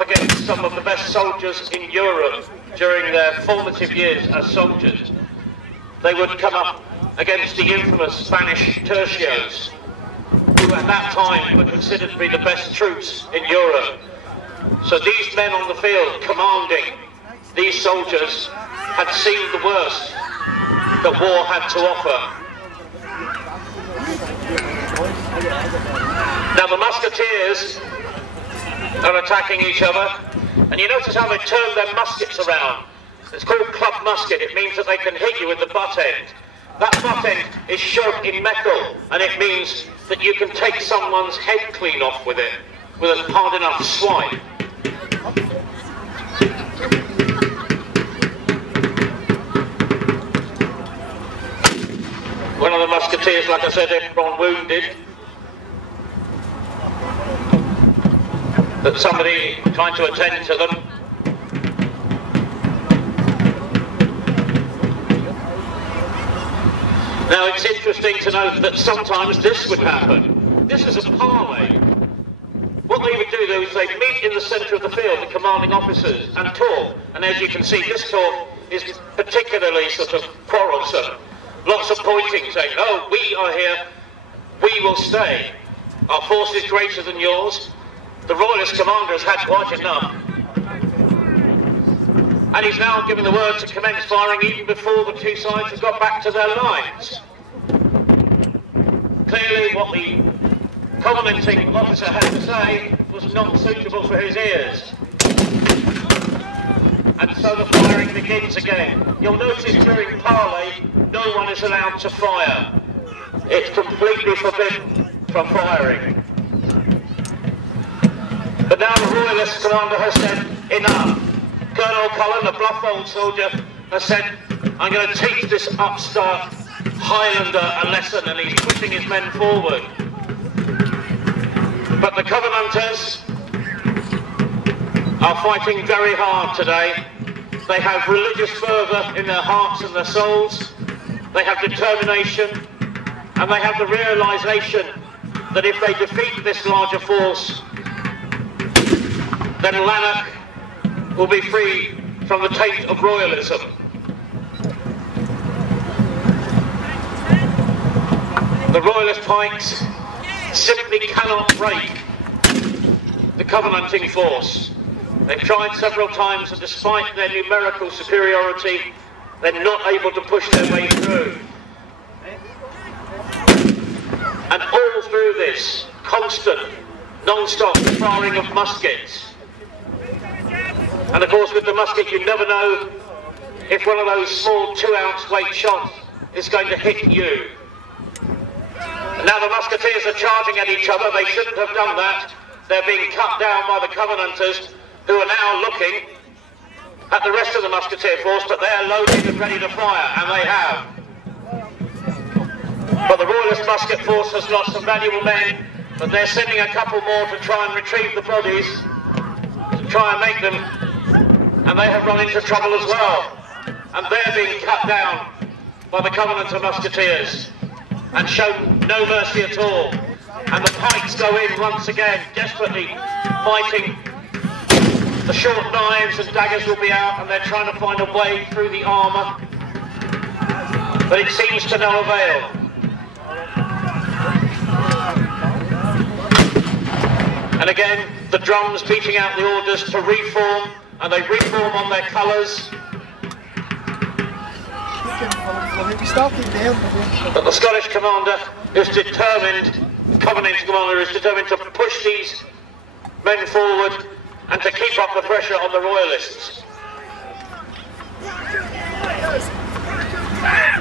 against some of the best soldiers in Europe during their formative years as soldiers. They would come up against the infamous Spanish tercios, who at that time were considered to be the best troops in Europe. So these men on the field commanding these soldiers had seen the worst that war had to offer. Now the musketeers are attacking each other, and you notice how they turn their muskets around. It's called club musket. It means that they can hit you with the butt end. That butt end is shod in metal, and it means that you can take someone's head clean off with it, with a hard enough swipe. One of the musketeers, like I said, had gone wounded. But somebody trying to attend to them. Now it's interesting to note that sometimes this would happen. This is a parley. What they would do is they'd meet in the centre of the field, the commanding officers, and talk. And as you can see, this talk is particularly sort of quarrelsome. Lots of pointing, saying, "Oh, we are here, we will stay. Our force is greater than yours." The Royalist commander has had quite enough. And he's now given the word to commence firing even before the two sides have got back to their lines. Clearly what the commenting officer had to say was not suitable for his ears. And so the firing begins again. You'll notice during parley, no one is allowed to fire. It's completely forbidden from firing. But now the Royalist commander has said, enough. Colonel Cullen, a bluff old soldier, has said, I'm going to teach this upstart Highlander a lesson, and he's pushing his men forward. But the Covenanters are fighting very hard today. They have religious fervour in their hearts and their souls. They have determination, and they have the realisation that if they defeat this larger force, then Lanark will be free from the taint of royalism. The Royalist pikes simply cannot break the Covenanting force. They've tried several times, and despite their numerical superiority, they're not able to push their way through. And all through this constant, non-stop firing of muskets. And of course with the musket you never know if one of those small 2-ounce weight shots is going to hit you. And now the musketeers are charging at each other. They shouldn't have done that. They're being cut down by the Covenanters, who are now looking at the rest of the musketeer force, but they're loaded and ready to fire, and they have. But the Royalist musket force has lost some valuable men, but they're sending a couple more to try and retrieve the bodies, to try and make them, and they have run into trouble as well. And they're being cut down by the Covenanter musketeers and shown no mercy at all. And the pikes go in once again, desperately fighting. The short knives and daggers will be out, and they're trying to find a way through the armour. But it seems to no avail. And again, the drums beating out the orders to reform, and they reform on their colours. But the Scottish commander is determined, the Covenanting commander is determined to push these men forward and to keep up the pressure on the Royalists.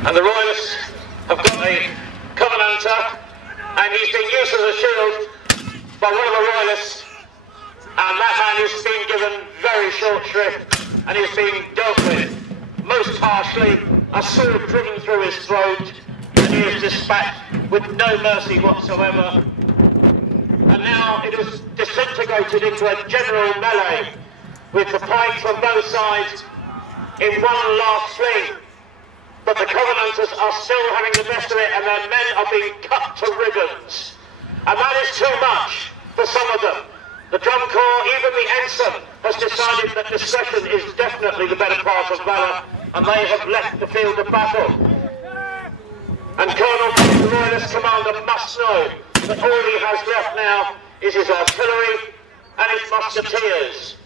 And the Royalists have got a Covenanter, and he's been used as a shield by one of the Royalists, and that man is being given very short shrift, and is being dealt with most harshly, a sword driven through his throat, and he is dispatched with no mercy whatsoever. And now it is disintegrated into a general melee, with the pikes on both sides in one last swing. But the Covenanters are still having the best of it, and their men are being cut to ribbons. And that is too much for some of them. The drum corps, even the ensign, has decided that discretion is definitely the better part of valour, and they have left the field of battle. And Colonel Collins, the Royalist commander, must know that all he has left now is his artillery and his musketeers.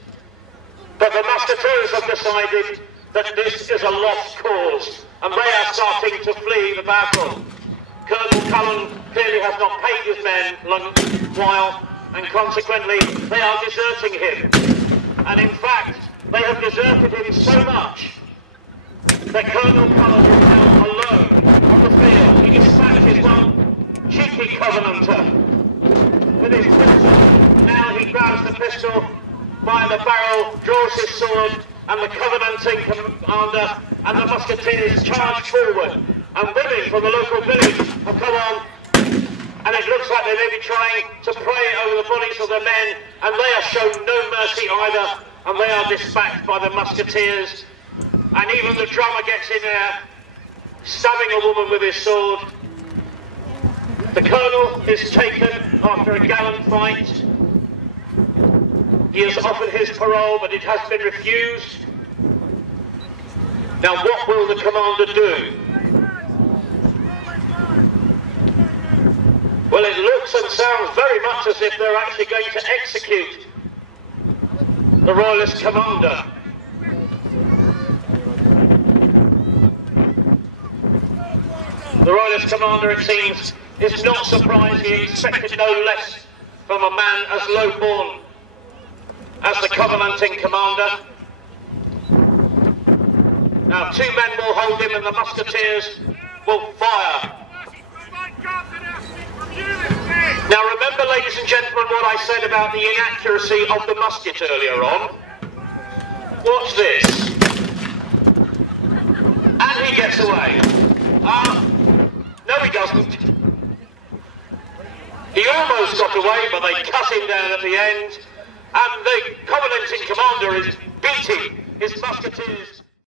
But the musketeers have decided that this is a lost cause, and they are starting to flee the battle. Colonel Cullen clearly has not paid his men long while, and consequently they are deserting him. And in fact, they have deserted him so much that Colonel Cullen is now alone on the field. He dispatches one cheeky Covenanter with his pistol. Now he grabs the pistol by the barrel, draws his sword, and the Covenanting commander and the musketeers charge forward. And women from the local village have come on, and it looks like they may be trying to pray over the bodies of their men, and they are shown no mercy either, and they are dispatched by the musketeers. And even the drummer gets in there, stabbing a woman with his sword. The colonel is taken after a gallant fight. He has offered his parole, but it has been refused. Now what will the commander do? Well, it looks and sounds very much as if they're actually going to execute the Royalist commander. The Royalist commander, it seems, is not surprised. He expected no less from a man as low-born as the Covenanting commander. Now 2 men will hold him and the musketeers will fire. Now remember, ladies and gentlemen, what I said about the inaccuracy of the musket earlier on. Watch this. And he gets away. No he doesn't. He almost got away, but they cut him down at the end. And the Covenanting commander is beating his musketeers.